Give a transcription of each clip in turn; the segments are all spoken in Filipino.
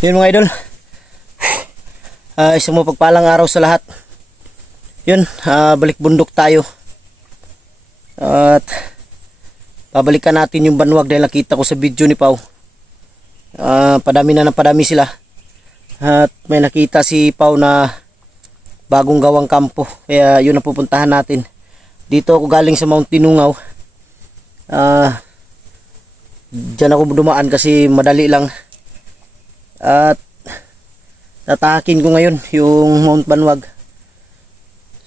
Yun mga idol, isang mapagpalang araw sa lahat. Yun, balik bundok tayo. At babalikan natin yung banwag dahil nakita ko sa video ni Pau. Padami na ng padami sila. At may nakita si Pau na bagong gawang kampo. Kaya yun ang pupuntahan natin. Dito ako galing sa Mount Tinungaw. Diyan ako dumaan kasi madali lang. At tatahakin ko ngayon yung Mount Banwag.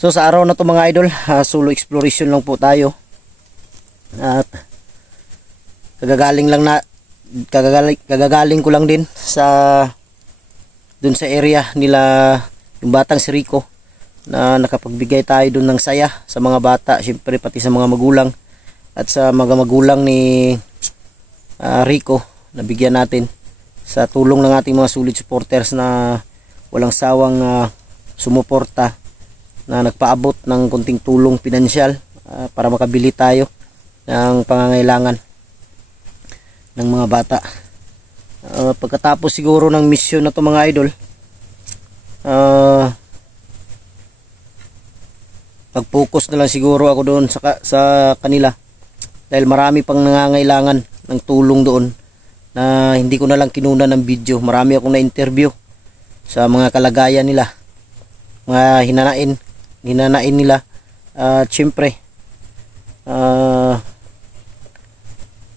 So sa araw na to mga idol, solo exploration lang po tayo. At kagagaling ko lang din sa dun sa area nila yung batang si Rico, na nakapagbigay tayo dun ng saya sa mga bata, syempre pati sa mga magulang at sa mga magulang ni Rico. Nabigyan natin sa tulong ng ating mga solid supporters na walang sawang sumuporta, na nagpaabot ng konting tulong pinansyal para makabili tayo ng pangangailangan ng mga bata. Pagkatapos siguro ng mission na to mga idol, mag-focus na lang siguro ako doon sa kanila dahil marami pang nangangailangan ng tulong doon na hindi ko na lang kinuna ng video. Marami akong na-interview sa mga kalagayan nila, mga hinanain nila. Siyempre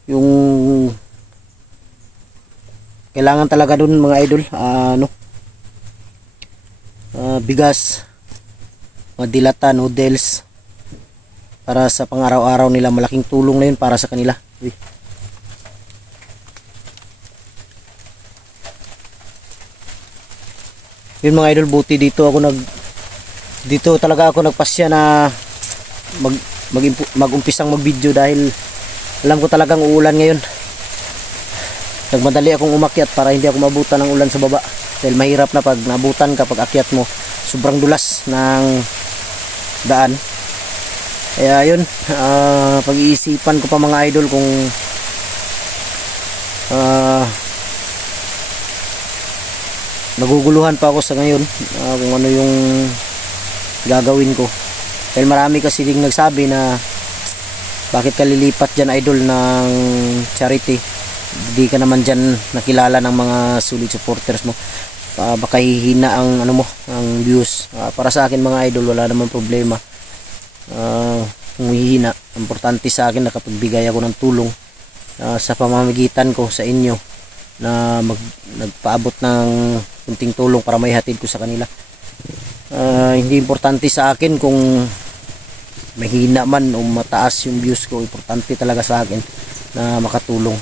yung kailangan talaga dun mga idol, bigas, mga dilata, noodles para sa pang-araw-araw nila. Malaking tulong na yun para sa kanila. Yun mga idol, buti dito talaga ako nagpasya na mag-umpisang mag-video dahil alam ko talagang uulan ngayon. Nagmadali akong umakyat para hindi ako mabutan ng ulan sa baba dahil mahirap na pag nabutan ka pag akyat mo, sobrang dulas ng daan. Kaya yun, pag-iisipan ko pa mga idol kung naguguluhan pa ako sa ngayon kung ano yung gagawin ko, dahil marami kasi ding nagsabi na bakit ka lilipat dyan idol ng charity, di ka naman dyan nakilala ng mga solid supporters mo, baka hihina ang ang views. Para sa akin mga idol, wala naman problema kung hihina. Importante sa akin nakapagbigay ako ng tulong sa pamamagitan ko sa inyo na nagpaabot ng kunting tulong para may hatid ko sa kanila. Hindi importante sa akin kung mahina man o mataas yung views ko. Importante talaga sa akin na makatulong.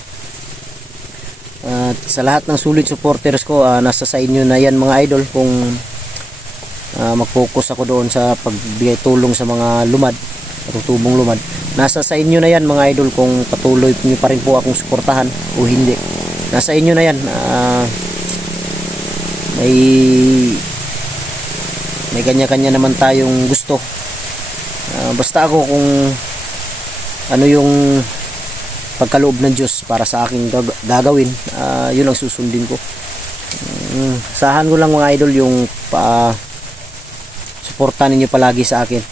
Sa lahat ng solid supporters ko, nasa sa inyo na yan mga idol kung mag-focus ako doon sa pagbigay tulong sa mga lumad, patutubong lumad. Nasa sa inyo na yan mga idol kung patuloy niyo pa rin po akong suportahan o hindi. Nasa inyo na yan. May kanya-kanya naman tayong gusto. Basta ako kung ano yung pagkaloob ng Diyos para sa aking gagawin, yun ang susundin ko. Sahan ko lang mga idol yung suporta ninyo palagi sa akin.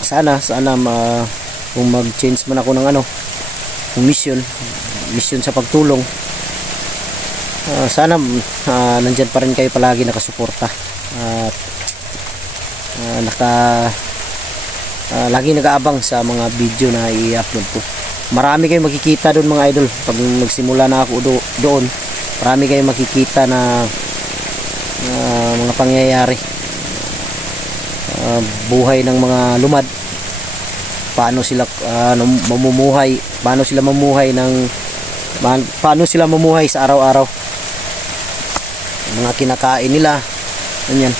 Sana kung mag-change man ako ng kung mission sa pagtulong, sana nandyan pa rin kayo palagi nakasuporta at lagi nag-aabang sa mga video na i-upload ko. Marami kayong makikita doon mga idol pag magsimula na ako doon. Marami kayong makikita na mga pangyayari, buhay ng mga lumad, paano sila mamumuhay, paano sila mamuhay sa araw-araw, mga kinakain nila, ganyan.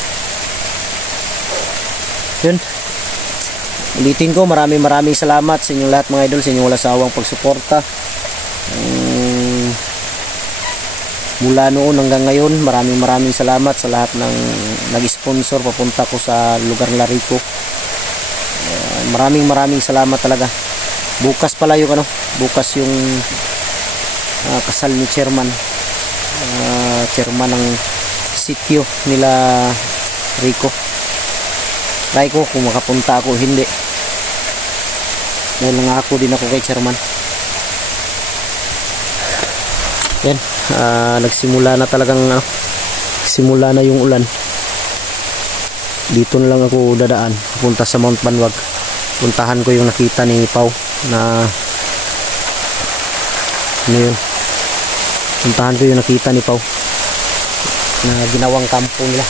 Yun, ulitin ko, maraming salamat sa inyong lahat mga idol, sa inyong walang sawang pagsuporta mula noon hanggang ngayon. Maraming salamat sa lahat ng nag-sponsor papunta ko sa lugar ng Rico. Maraming salamat talaga. Bukas pala yung bukas yung kasal ni chairman, chairman ng sitio nila Rico. Try ko kung makapunta ako, hindi, dahil nangako din ako kay chairman. Yan, nagsimula na talagang simula na yung ulan. Dito na lang ako dadaan punta sa Mount Banwag. Puntahan ko yung nakita ni Pau na ano yun, puntahan ko yung nakita ni Pau na ginawang kampo nila.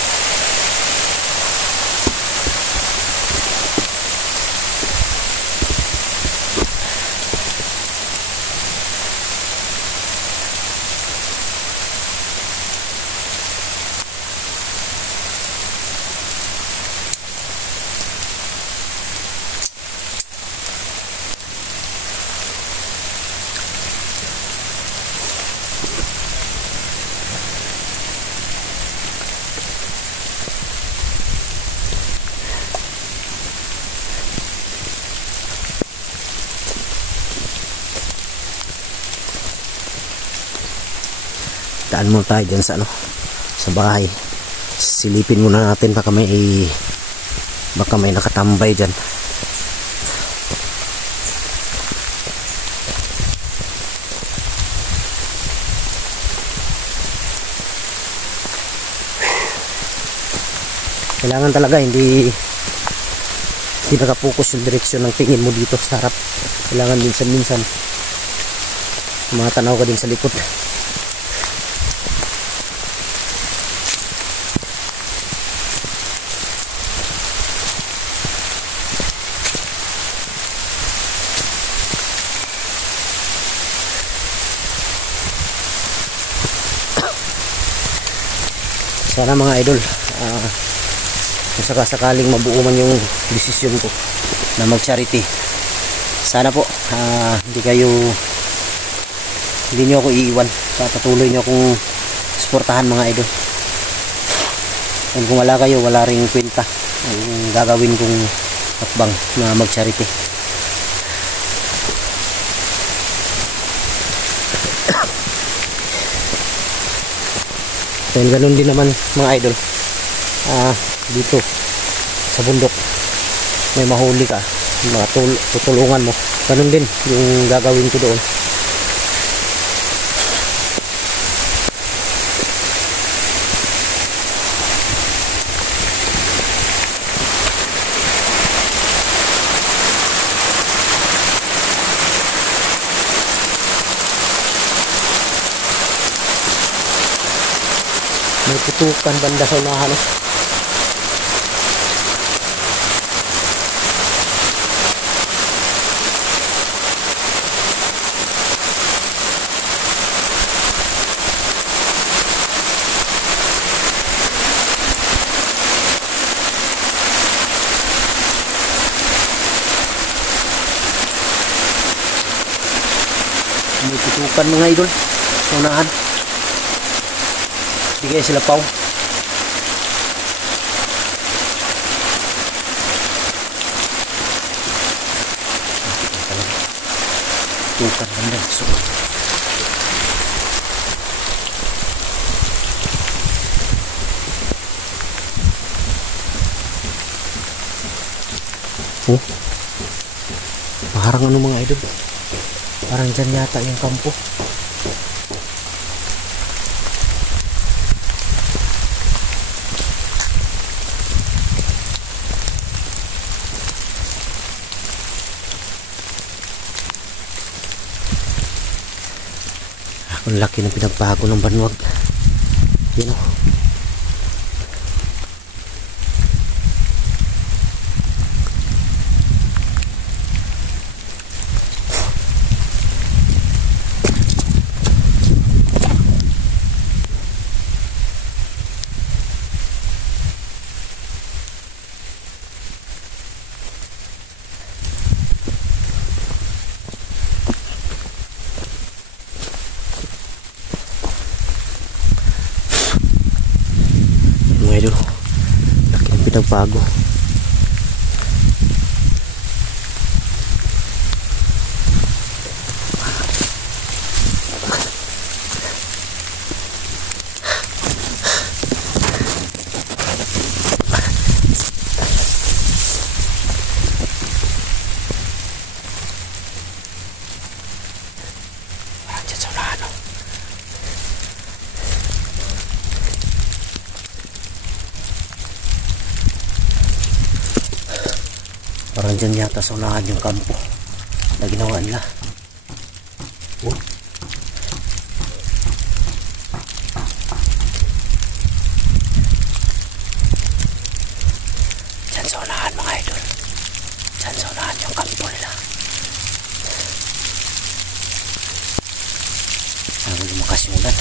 Daan muna tayo dyan sa sa bahay. Silipin muna natin baka may nakatambay dyan. Kailangan talaga hindi nakapokus yung direksyon ng tingin mo dito sa harap. Kailangan minsan matanaw ka din sa likod. Sana mga idol, kung sakasakaling mabuo man yung desisyon ko na mag-charity, sana po hindi nyo ako iiwan. Patuloy nyo akong suportahan mga idol. And kung wala kayo, wala ring kwenta ang gagawin kong hakbang na mag-charity. Dahil ganun din naman mga idol, dito sa bundok may mahuli ka, tutulungan mo, ganun din yung gagawin ko doon. May putukan banda sa unahan. May putukan mga idol sa unahan. Bigay sila Pau. Tukan banda. So, parang ano mga idol, parang dyan yata yung kampo. Ang laki ng pinagbago ng Banwag. Yun o. Idol, laki ng pinagbago. nandyan yata sa unahan yung kampo na ginawa nila. Dyan sa unahan mga idol, dyan sa unahan yung kampo nila. Bago lumakas yung ulan.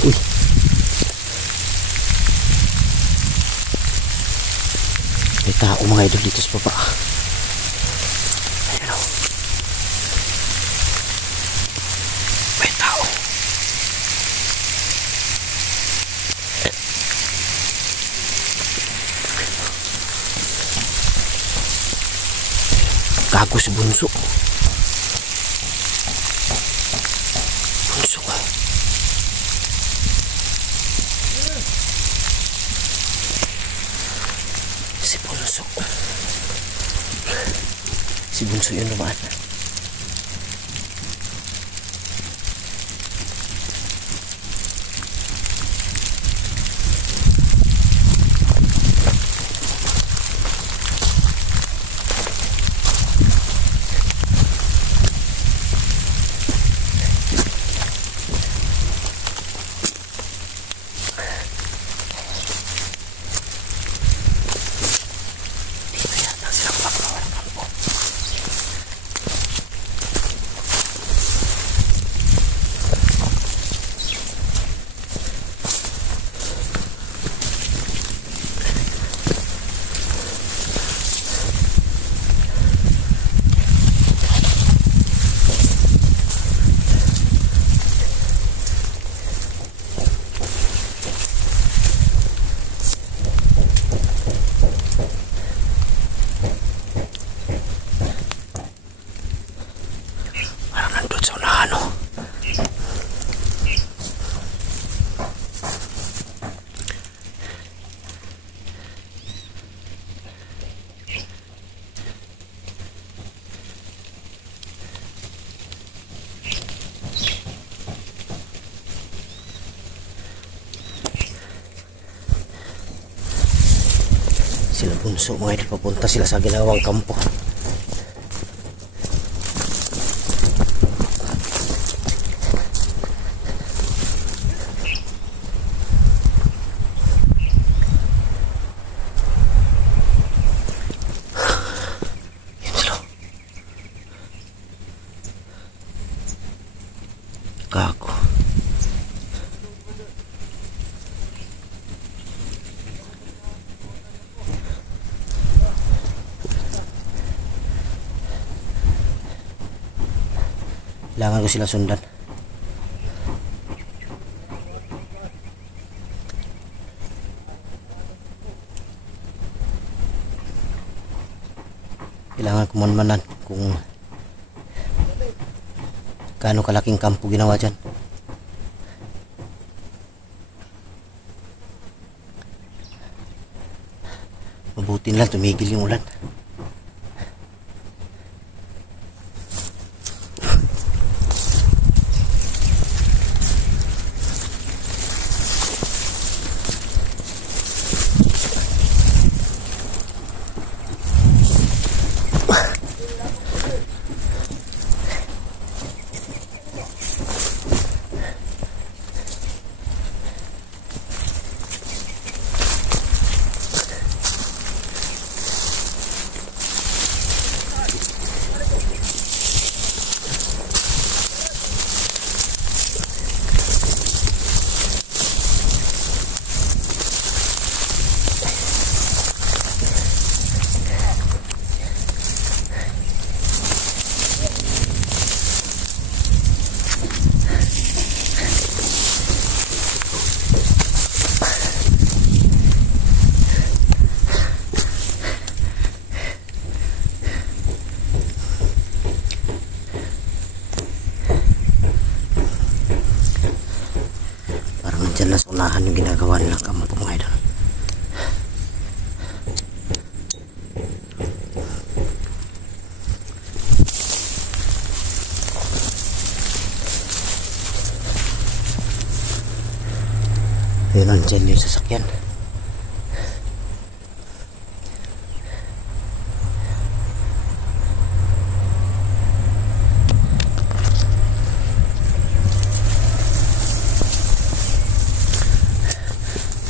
Uy. May tao mga idol dito sa baba. Ayan o. May tao. Gago si Bunso. Bunso ka. Si Bunso yun naman. Sila Bunso mga idol, papunta sila sa ginawang kampo. Yun sila. Gago. Kailangan ko sila sundan. Kailangan ko manmanan kung gaano kalaking kampo ginawa dyan. Mabuti lang tumigil yung ulan. unahan yung ginagawa nilang kampo mga idol. Ayun, nandyan yung sasakyan.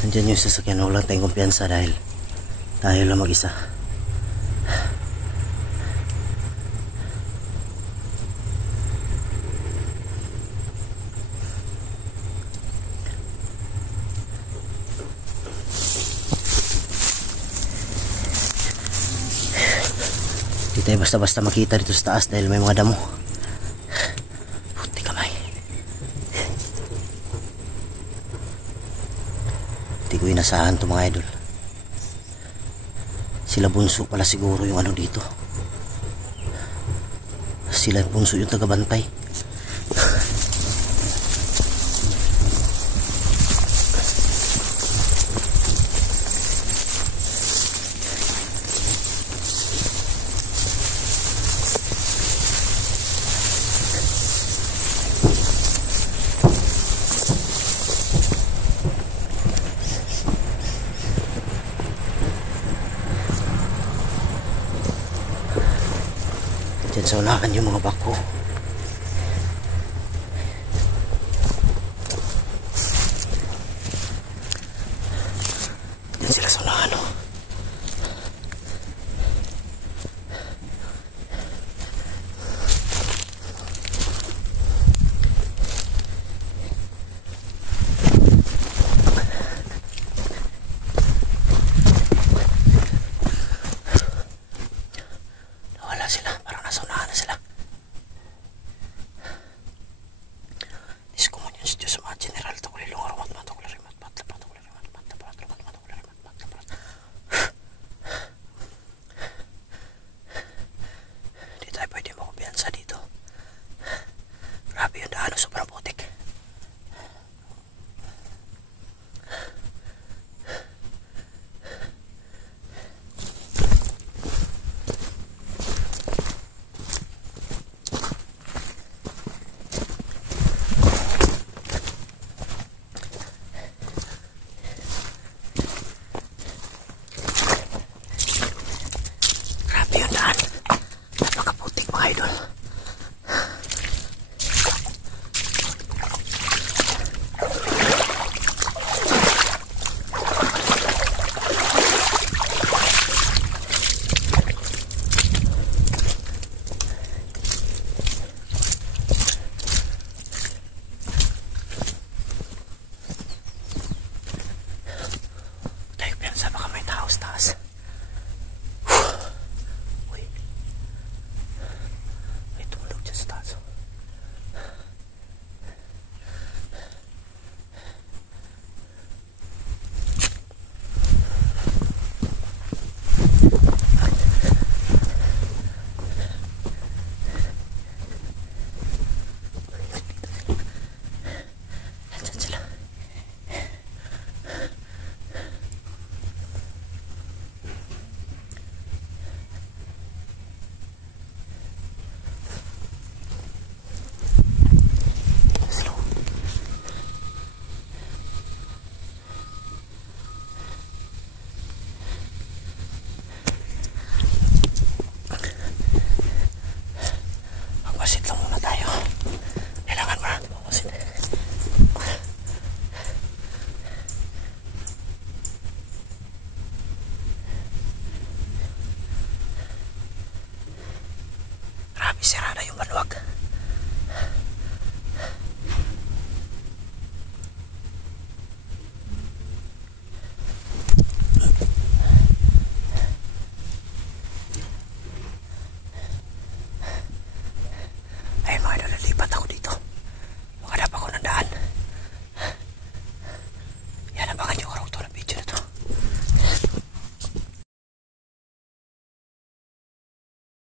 Nandyan yung sasakyan. Walang tayong kumpiyansa dahil tayo lang mag-isa. Di tayo basta-basta makita dito sa taas dahil may mga damo. Puti kamay. Hindi ko inasahan to mga idol. Sila bunso pala siguro yung ano dito. Sila bunso yung tagabantay. Diyan sa unahan yung mga bako. Diyan sila sa unahan, oh. Nawala sila. Parang nasa unahan na sila. Diskumun yun si Diyos sa mga general. Takulilong aramat, matakularimat, patlapat, matakularimat, patlapat. Hindi tayo pwede makupiyansa dito. Grabe yung daan, sobrang putik. Grabe yung daan. Napakaputik mga idol.